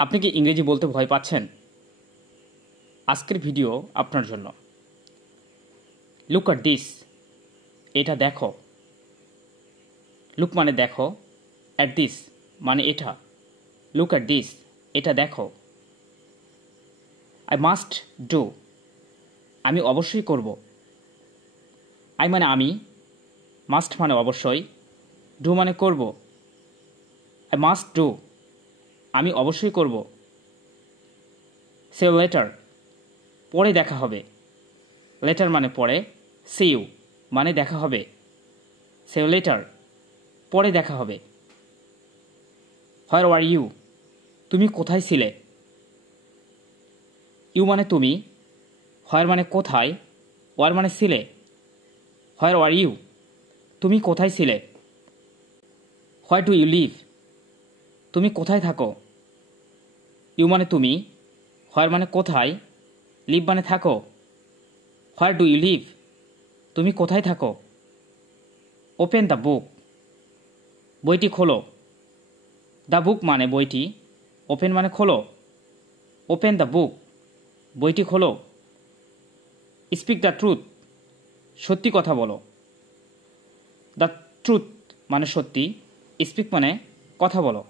আপনি কি ইংরেজি বলতে ভয় পাচ্ছেন? আজকের ভিডিও আপনার জন্য। লুক অ্যাট দিস, এটা দেখো। লুক মানে দেখো, অ্যাট দিস মানে এটা। লুক অ্যাট দিস, এটা দেখো। আই মাস্ট ডু, আমি অবশ্যই করব। আই মানে আমি, মাস্ট মানে অবশ্যই, ডু মানে করব। আই মাস্ট ডু, আমি অবশ্যই করব। সি ইউ লেটার, পরে দেখা হবে। লেটার মানে পরে, সি ইউ মানে দেখা হবে। সি ইউ লেটার, পরে দেখা হবে। হোয়ার ওয়ার ইউ, তুমি কোথায় ছিলে? ইউ মানে তুমি, হোয়ার মানে কোথায়, ওয়ার মানে ছিলে। হোয়ার ওয়ার ইউ, তুমি কোথায় ছিলে? হোয়ার ডু ইউ লিভ, তুমি কোথায় থাকো? ইউ মানে তুমি, হোয়ার মানে কোথায়, লিভ মানে থাকো। হোয়ার ডু ইউ লিভ, তুমি কোথায় থাকো? ওপেন দ্য বুক, বইটি খোলো। দ্য বুক মানে বইটি, ওপেন মানে খোলো। ওপেন দ্য বুক, বইটি খোলো। স্পিক দ্য ট্রুথ, সত্যি কথা বলো। দ্য ট্রুথ মানে সত্যি, স্পিক মানে কথা বলো।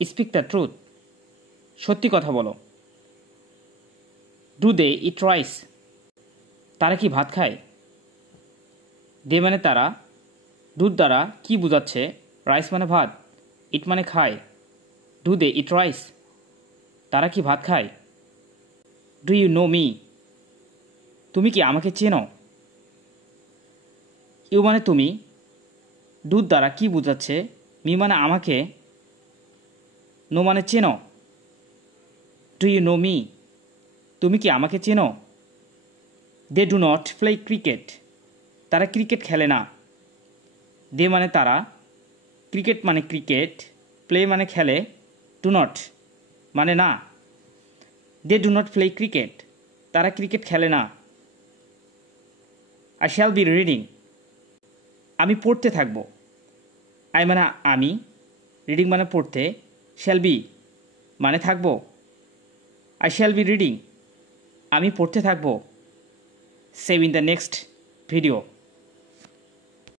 স্পিক দ্য ট্রুথ, সত্যি কথা বলো। ডু দে ইট রাইস, তারা কি ভাত খায়? দে মানে তারা, ডুর দ্বারা কি বোঝাচ্ছে, রাইস মানে ভাত, ইট মানে খায়। ডু দে ইট রাইস, তারা কি ভাত খায়? ডু ইউ নো মি, তুমি কি আমাকে চেনো? ইউ মানে তুমি, ডুর দ্বারা কি বোঝাচ্ছে, মি মানে আমাকে, নো মানে চেনো। ডু ইউ নো মি, তুমি কি আমাকে চেনো? They do not play cricket, তারা ক্রিকেট খেলে না। দে মানে তারা, ক্রিকেট মানে ক্রিকেট, প্লে মানে খেলে, ডু নট মানে না। They do not play cricket, তারা ক্রিকেট খেলে না। আই শ্যাল বি রিডিং, আমি পড়তে থাকব। আই মানে আমি, রিডিং মানে পড়তে, শ্যাল বি মানে থাকব। আই শ্যাল বি রিডিং, আমি পড়তে থাকব। Save in the next video.